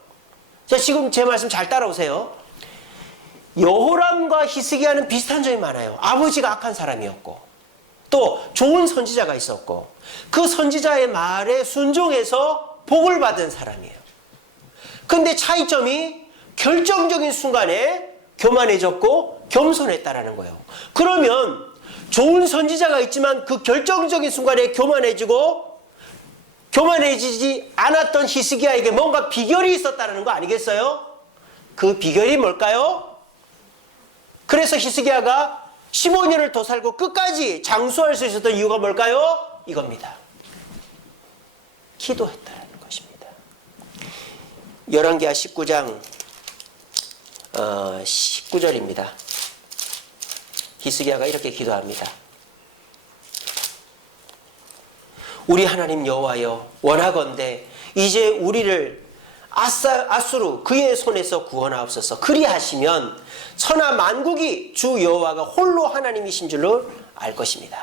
자, 지금 제 말씀 잘 따라오세요. 여호람과 히스기야는 비슷한 점이 많아요. 아버지가 악한 사람이었고 또 좋은 선지자가 있었고 그 선지자의 말에 순종해서 복을 받은 사람이에요. 근데 차이점이 결정적인 순간에 교만해졌고 겸손했다라는 거예요. 그러면 좋은 선지자가 있지만 그 결정적인 순간에 교만해지지 않았던 히스기야에게 뭔가 비결이 있었다는 거 아니겠어요? 그 비결이 뭘까요? 그래서 히스기야가 15년을 더 살고 끝까지 장수할 수 있었던 이유가 뭘까요? 이겁니다. 기도했다는 것입니다. 열왕기하 19장 19절입니다. 히스기야가 이렇게 기도합니다. 우리 하나님 여호와여, 원하건대 이제 우리를 아수르 그의 손에서 구원하옵소서. 그리하시면 천하 만국이 주 여호와가 홀로 하나님이신 줄로 알 것입니다.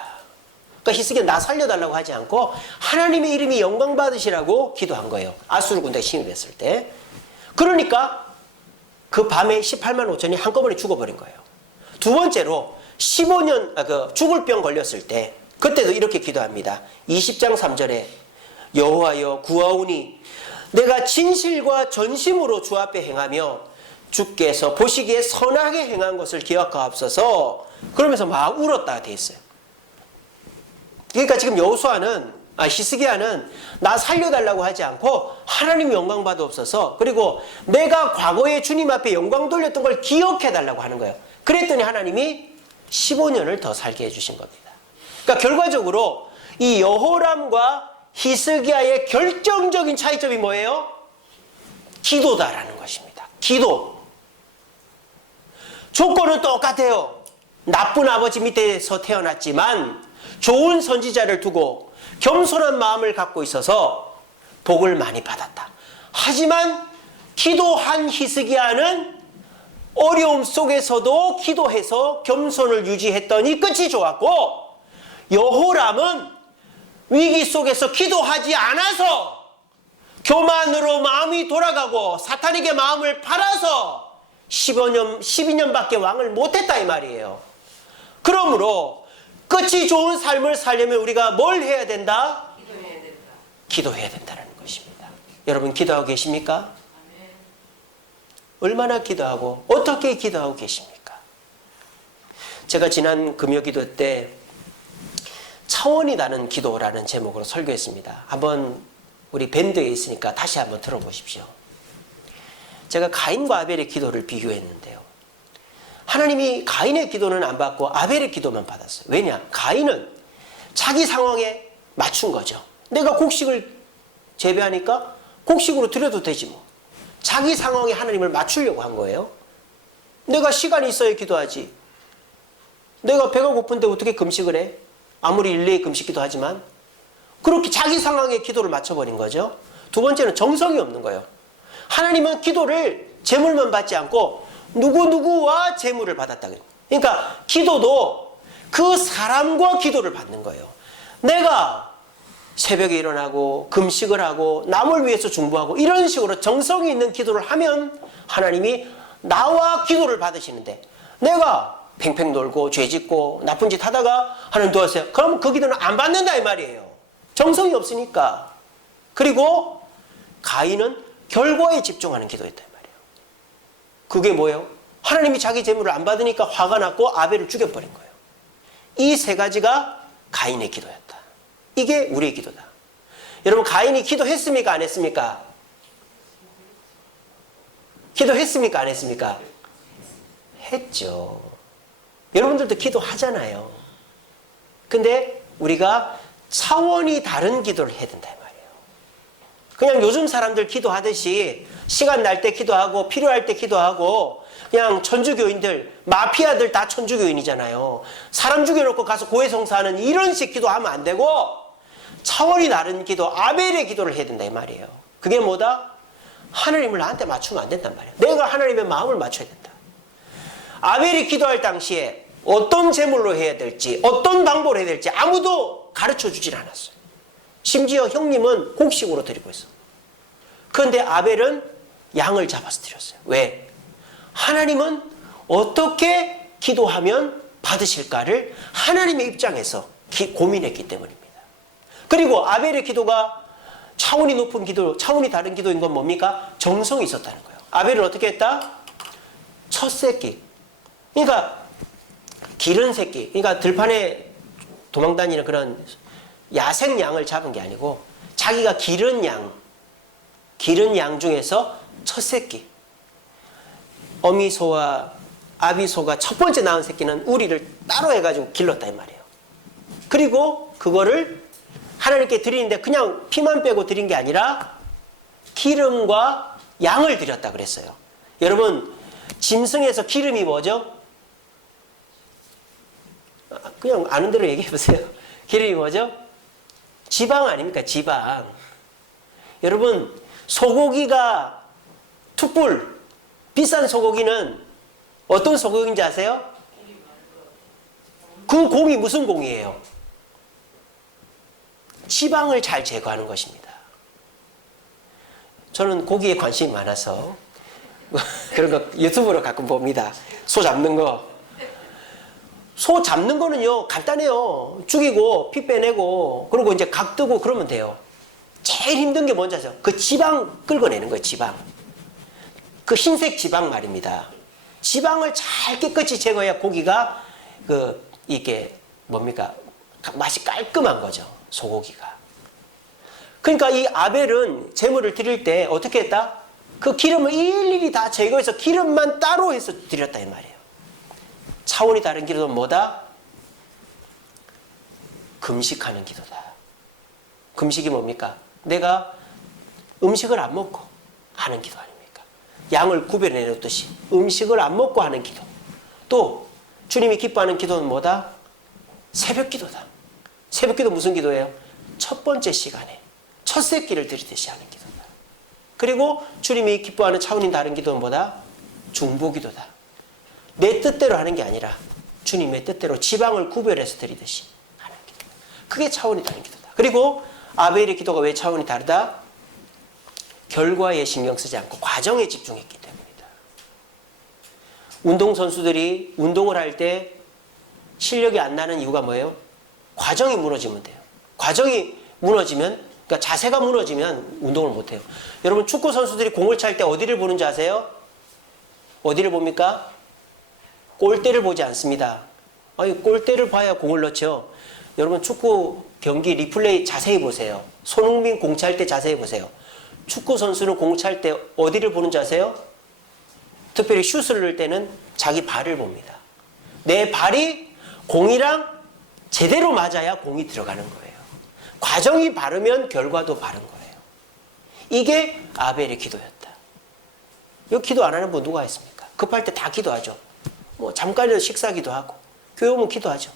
그러니까 히스기야 나 살려달라고 하지 않고 하나님의 이름이 영광 받으시라고 기도한 거예요. 아수르 군대가 침입했을 때. 그러니까 그 밤에 18만 5천이 한꺼번에 죽어버린 거예요. 두 번째로 15년 죽을 병 걸렸을 때 그때도 이렇게 기도합니다. 20장 3절에 여호와여 구하오니 내가 진실과 전심으로 주 앞에 행하며 주께서 보시기에 선하게 행한 것을 기억하옵소서. 그러면서 막 울었다가 돼 있어요. 그러니까 지금 여호수아는 히스기야는 나 살려달라고 하지 않고 하나님 영광 받아옵소서. 그리고 내가 과거에 주님 앞에 영광 돌렸던 걸 기억해달라고 하는 거예요. 그랬더니 하나님이 15년을 더 살게 해주신 겁니다. 그러니까 결과적으로 이 여호람과 히스기야의 결정적인 차이점이 뭐예요? 기도다라는 것입니다. 기도. 조건은 똑같아요. 나쁜 아버지 밑에서 태어났지만 좋은 선지자를 두고 겸손한 마음을 갖고 있어서 복을 많이 받았다. 하지만 기도한 히스기야는 어려움 속에서도 기도해서 겸손을 유지했더니 끝이 좋았고, 여호람은 위기 속에서 기도하지 않아서 교만으로 마음이 돌아가고 사탄에게 마음을 팔아서 12년밖에 왕을 못했다 이 말이에요. 그러므로 끝이 좋은 삶을 살려면 우리가 뭘 해야 된다? 기도해야 된다. 기도해야 된다는 것입니다. 여러분 기도하고 계십니까? 얼마나 기도하고 어떻게 기도하고 계십니까? 제가 지난 금요기도 때 차원이 다른 기도라는 제목으로 설교했습니다. 한번 우리 밴드에 있으니까 다시 한번 들어보십시오. 제가 가인과 아벨의 기도를 비교했는데요. 하나님이 가인의 기도는 안 받고 아벨의 기도만 받았어요. 왜냐? 가인은 자기 상황에 맞춘 거죠. 내가 곡식을 재배하니까 곡식으로 드려도 되지 뭐. 자기 상황에 하나님을 맞추려고 한 거예요. 내가 시간이 있어야 기도하지. 내가 배가 고픈데 어떻게 금식을 해? 아무리 일일이 금식기도 하지만 그렇게 자기 상황에 기도를 맞춰버린 거죠. 두 번째는 정성이 없는 거예요. 하나님은 기도를 재물만 받지 않고 누구누구와 재물을 받았다. 그러니까 기도도 그 사람과 기도를 받는 거예요. 내가 새벽에 일어나고 금식을 하고 남을 위해서 중보하고 이런 식으로 정성이 있는 기도를 하면 하나님이 나와 기도를 받으시는데, 내가 팽팽 놀고 죄짓고 나쁜 짓 하다가 하나님 도와주세요. 그러면 그 기도는 안 받는다 이 말이에요. 정성이 없으니까. 그리고 가인은 결과에 집중하는 기도였다 이 말이에요. 그게 뭐예요? 하나님이 자기 재물을 안 받으니까 화가 났고 아벨을 죽여버린 거예요. 이 세 가지가 가인의 기도였다. 이게 우리의 기도다. 여러분 가인이 기도했습니까? 안 했습니까? 기도했습니까? 안 했습니까? 했죠. 여러분들도 기도하잖아요. 근데 우리가 차원이 다른 기도를 해야 된다 이 말이에요. 그냥 요즘 사람들 기도하듯이 시간 날 때 기도하고 필요할 때 기도하고, 그냥 천주교인들, 마피아들 다 천주교인이잖아요. 사람 죽여놓고 가서 고해성사하는 이런 식 기도하면 안 되고 차원이 다른 기도, 아벨의 기도를 해야 된다 이 말이에요. 그게 뭐다? 하나님을 나한테 맞추면 안 된단 말이에요. 내가 하나님의 마음을 맞춰야 된다. 아벨이 기도할 당시에 어떤 제물로 해야 될지, 어떤 방법으로 해야 될지 아무도 가르쳐 주질 않았어요. 심지어 형님은 곡식으로 드리고 있어. 그런데 아벨은 양을 잡아서 드렸어요. 왜? 하나님은 어떻게 기도하면 받으실까를 하나님의 입장에서 고민했기 때문입니다. 그리고 아벨의 기도가 차원이 높은 기도, 차원이 다른 기도인 건 뭡니까? 정성이 있었다는 거예요. 아벨은 어떻게 했다? 첫 새끼. 그러니까 기른 새끼. 그러니까 들판에 도망다니는 그런 야생 양을 잡은 게 아니고 자기가 기른 양 중에서 첫 새끼. 어미소와 아비소가 첫 번째 낳은 새끼는 우리를 따로 해가지고 길렀다 이 말이에요. 그리고 그거를 하나님께 드리는데 그냥 피만 빼고 드린 게 아니라 기름과 양을 드렸다 그랬어요. 여러분 짐승에서 기름이 뭐죠? 그냥 아는 대로 얘기해 보세요. 기름이 뭐죠? 지방 아닙니까? 지방. 여러분 소고기가 툭불, 비싼 소고기는 어떤 소고기인지 아세요? 그 공이 무슨 공이에요? 지방을 잘 제거하는 것입니다. 저는 고기에 관심이 많아서 그런 거 유튜브로 가끔 봅니다. 소 잡는 거. 소 잡는 거는요 간단해요. 죽이고 피 빼내고 그리고 이제 각 뜨고 그러면 돼요. 제일 힘든 게 뭔지 아세요? 그 지방 끌어내는 거예요. 지방. 그 흰색 지방 말입니다. 지방을 잘 깨끗이 제거해야 고기가 이게 뭡니까? 맛이 깔끔한 거죠. 소고기가. 그러니까 이 아벨은 제물을 드릴 때 어떻게 했다? 그 기름을 일일이 다 제거해서 기름만 따로 해서 드렸다 이 말이에요. 차원이 다른 기도는 뭐다? 금식하는 기도다. 금식이 뭡니까? 내가 음식을 안 먹고 하는 기도 아닙니까? 양을 구별해 놓듯이 음식을 안 먹고 하는 기도. 또 주님이 기뻐하는 기도는 뭐다? 새벽 기도다. 새벽 기도 무슨 기도예요? 첫 번째 시간에 첫 새끼를 드리듯이 하는 기도다. 그리고 주님이 기뻐하는 차원이 다른 기도는 뭐다? 중보 기도다. 내 뜻대로 하는 게 아니라 주님의 뜻대로 지방을 구별해서 드리듯이 하는 기도다. 그게 차원이 다른 기도다. 그리고 아벨의 기도가 왜 차원이 다르다? 결과에 신경 쓰지 않고 과정에 집중했기 때문이다. 운동선수들이 운동을 할 때 실력이 안 나는 이유가 뭐예요? 과정이 무너지면 돼요. 과정이 무너지면, 그러니까 자세가 무너지면 운동을 못해요. 여러분 축구 선수들이 공을 찰 때 어디를 보는지 아세요? 어디를 봅니까? 골대를 보지 않습니다. 아니, 골대를 봐야 공을 넣죠. 여러분 축구 경기 리플레이 자세히 보세요. 손흥민 공 찰 때 자세히 보세요. 축구 선수는 공 찰 때 어디를 보는지 아세요? 특별히 슛을 넣을 때는 자기 발을 봅니다. 내 발이 공이랑 제대로 맞아야 공이 들어가는 거예요. 과정이 바르면 결과도 바른 거예요. 이게 아벨의 기도였다. 이거 기도 안 하는 분 누가 있습니까? 급할 때 다 기도하죠. 뭐 잠깐이라도 식사 기도하고 교회 오면 기도하죠.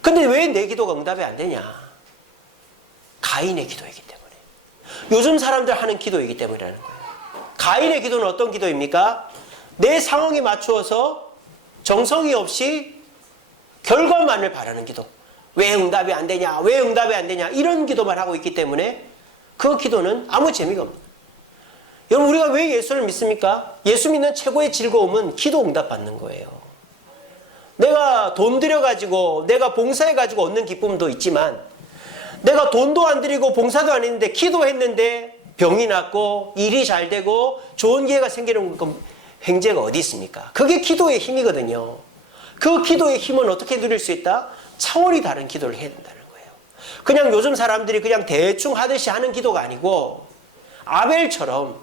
근데 왜 내 기도가 응답이 안 되냐? 가인의 기도이기 때문에. 요즘 사람들 하는 기도이기 때문이라는 거예요. 가인의 기도는 어떤 기도입니까? 내 상황에 맞추어서 정성이 없이 결과만을 바라는 기도. 왜 응답이 안 되냐? 왜 응답이 안 되냐? 이런 기도만 하고 있기 때문에 그 기도는 아무 재미가 없는 거예요. 여러분 우리가 왜 예수를 믿습니까? 예수 믿는 최고의 즐거움은 기도 응답 받는 거예요. 내가 돈 들여가지고 내가 봉사해가지고 얻는 기쁨도 있지만 내가 돈도 안 들이고 봉사도 안 했는데 기도했는데 병이 낫고 일이 잘 되고 좋은 기회가 생기는 횡재가 어디 있습니까? 그게 기도의 힘이거든요. 그 기도의 힘은 어떻게 누릴 수 있다? 차원이 다른 기도를 해야 된다는 거예요. 그냥 요즘 사람들이 그냥 대충 하듯이 하는 기도가 아니고 아벨처럼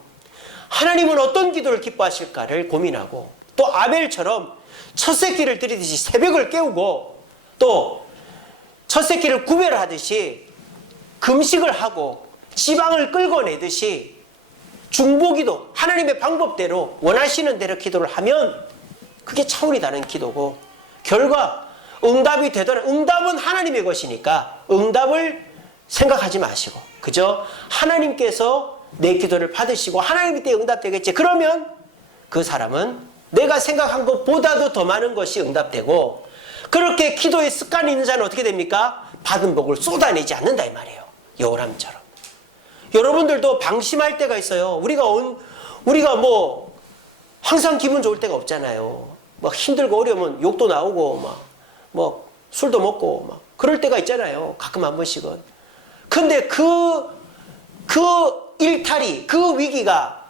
하나님은 어떤 기도를 기뻐하실까를 고민하고 또 아벨처럼 첫 새끼를 드리듯이 새벽을 깨우고 또 첫 새끼를 구별하듯이 금식을 하고 지방을 끌어내듯이 중보기도 하나님의 방법대로 원하시는 대로 기도를 하면 그게 차원이 다른 기도고 결과 응답이 되더라. 응답은 하나님의 것이니까 응답을 생각하지 마시고 그저 하나님께서 내 기도를 받으시고 하나님 때 응답되겠지. 그러면 그 사람은 내가 생각한 것보다도 더 많은 것이 응답되고 그렇게 기도의 습관이 있는 자는 어떻게 됩니까? 받은 복을 쏟아내지 않는다 이 말이에요. 여호람처럼. 여러분들도 방심할 때가 있어요. 우리가 뭐 항상 기분 좋을 때가 없잖아요. 막 힘들고 어려우면 욕도 나오고 뭐 술도 먹고 막 그럴 때가 있잖아요. 가끔 한 번씩은. 근데 그 일탈이 그 위기가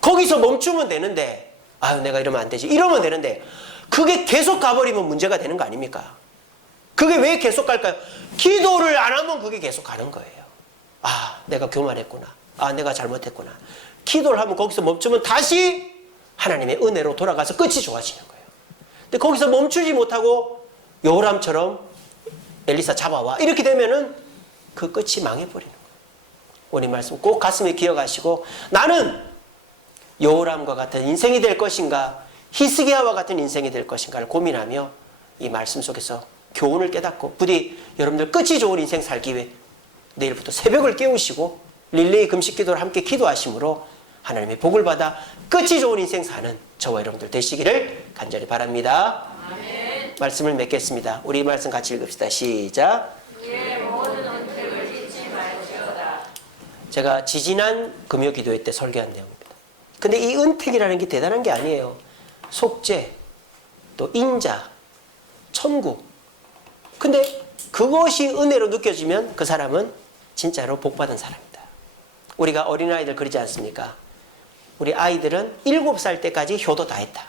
거기서 멈추면 되는데 아유 내가 이러면 안 되지 이러면 되는데 그게 계속 가버리면 문제가 되는 거 아닙니까? 그게 왜 계속 갈까요? 기도를 안 하면 그게 계속 가는 거예요. 아 내가 교만했구나. 아 내가 잘못했구나. 기도를 하면 거기서 멈추면 다시 하나님의 은혜로 돌아가서 끝이 좋아지는 거예요. 근데 거기서 멈추지 못하고 여호람처럼 엘리사 잡아와 이렇게 되면은 그 끝이 망해버리는 거예요. 오늘 말씀 꼭 가슴에 기억하시고 나는 여호람과 같은 인생이 될 것인가 히스기야와 같은 인생이 될 것인가를 고민하며 이 말씀 속에서 교훈을 깨닫고 부디 여러분들 끝이 좋은 인생 살기 위해 내일부터 새벽을 깨우시고 릴레이 금식 기도를 함께 기도하심으로 하나님의 복을 받아 끝이 좋은 인생 사는 저와 여러분들 되시기를 간절히 바랍니다. 아멘. 말씀을 맺겠습니다. 우리 말씀 같이 읽읍시다. 시작. 예, 모든 은택을 잊지 말지어다. 제가 지지난 금요 기도회 때 설교한 내용입니다. 근데 이 은택이라는 게 대단한 게 아니에요. 속죄, 또 인자, 천국. 근데 그것이 은혜로 느껴지면 그 사람은 진짜로 복받은 사람이다. 우리가 어린아이들 그러지 않습니까? 우리 아이들은 7살 때까지 효도 다 했다.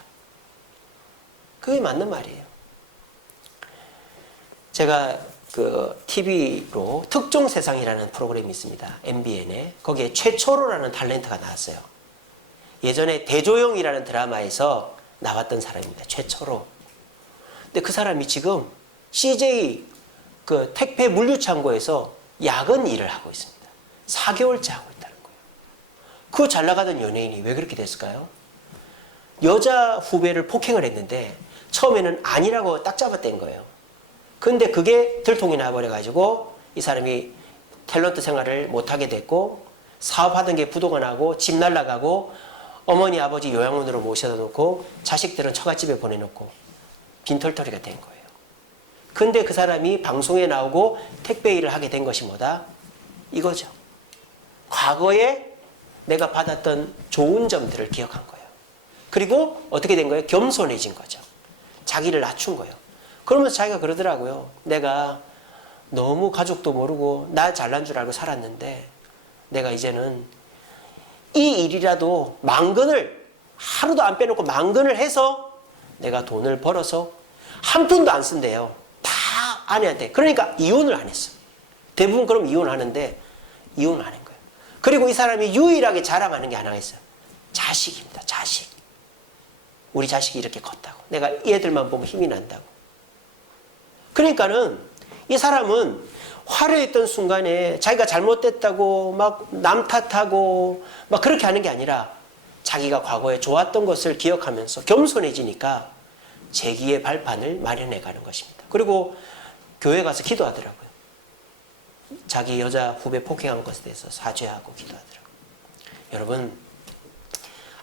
그게 맞는 말이에요. 제가 그 TV로 특종 세상이라는 프로그램이 있습니다. MBN에. 거기에 최초로라는 탤런트가 나왔어요. 예전에 대조영이라는 드라마에서 나왔던 사람입니다. 최초로. 근데 그 사람이 지금 CJ 그 택배 물류창고에서 야근 일을 하고 있습니다. 4개월째 하고 있다는 거예요. 그 잘 나가던 연예인이 왜 그렇게 됐을까요? 여자 후배를 폭행을 했는데 처음에는 아니라고 딱 잡아댄 거예요. 근데 그게 들통이 나버려가지고 이 사람이 탤런트 생활을 못하게 됐고 사업하던 게 부도가 나고 집 날라가고 어머니 아버지 요양원으로 모셔다 놓고 자식들은 처갓집에 보내놓고 빈털터리가 된 거예요. 근데 그 사람이 방송에 나오고 택배 일을 하게 된 것이 뭐다? 이거죠. 과거에 내가 받았던 좋은 점들을 기억한 거예요. 그리고 어떻게 된 거예요? 겸손해진 거죠. 자기를 낮춘 거예요. 그러면서 자기가 그러더라고요. 내가 너무 가족도 모르고 나 잘난 줄 알고 살았는데 내가 이제는 이 일이라도 만근을 하루도 안 빼놓고 만근을 해서 내가 돈을 벌어서 한 푼도 안 쓴대요. 다 아내한테. 그러니까 이혼을 안 했어. 대부분 그럼 이혼하는데 이혼을 안 한 거예요. 그리고 이 사람이 유일하게 자랑하는 게 하나가 있어요. 자식입니다. 자식. 우리 자식이 이렇게 컸다고. 내가 얘들만 보면 힘이 난다고. 그러니까는 이 사람은 화려했던 순간에 자기가 잘못됐다고 막 남 탓하고 막 그렇게 하는 게 아니라 자기가 과거에 좋았던 것을 기억하면서 겸손해지니까 재기의 발판을 마련해 가는 것입니다. 그리고 교회 가서 기도하더라고요. 자기 여자 후배 폭행한 것에 대해서 사죄하고 기도하더라고요. 여러분,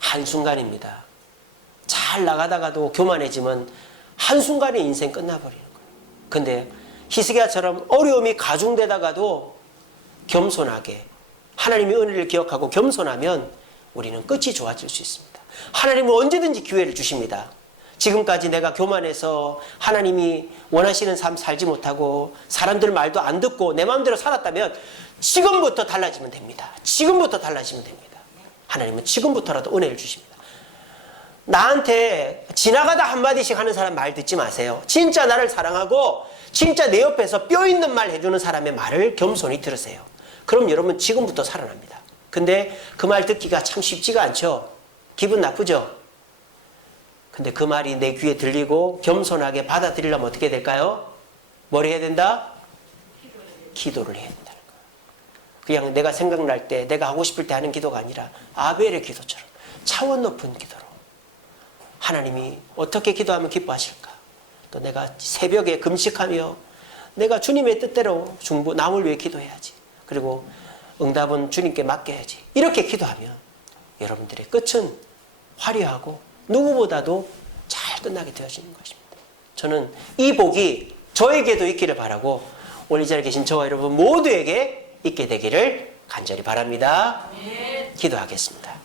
한순간입니다. 잘 나가다가도 교만해지면 한순간에 인생 끝나버리는 거예요. 근데 히스기야처럼 어려움이 가중되다가도 겸손하게 하나님의 은혜를 기억하고 겸손하면 우리는 끝이 좋아질 수 있습니다. 하나님은 언제든지 기회를 주십니다. 지금까지 내가 교만해서 하나님이 원하시는 삶 살지 못하고 사람들 말도 안 듣고 내 마음대로 살았다면 지금부터 달라지면 됩니다. 지금부터 달라지면 됩니다. 하나님은 지금부터라도 은혜를 주십니다. 나한테 지나가다 한마디씩 하는 사람 말 듣지 마세요. 진짜 나를 사랑하고 진짜 내 옆에서 뼈 있는 말 해주는 사람의 말을 겸손히 들으세요. 그럼 여러분 지금부터 살아납니다. 근데 그 말 듣기가 참 쉽지가 않죠. 기분 나쁘죠? 근데 그 말이 내 귀에 들리고 겸손하게 받아들이려면 어떻게 될까요? 뭘 해야 된다? 기도를 해야 된다는 거예요. 그냥 내가 생각날 때 내가 하고 싶을 때 하는 기도가 아니라 아벨의 기도처럼 차원 높은 기도로 하나님이 어떻게 기도하면 기뻐하실까? 또 내가 새벽에 금식하며 내가 주님의 뜻대로 남을 위해 기도해야지. 그리고 응답은 주님께 맡겨야지. 이렇게 기도하면 여러분들의 끝은 화려하고 누구보다도 잘 끝나게 되어지는 것입니다. 저는 이 복이 저에게도 있기를 바라고 오늘 이 자리에 계신 저와 여러분 모두에게 있게 되기를 간절히 바랍니다. 기도하겠습니다.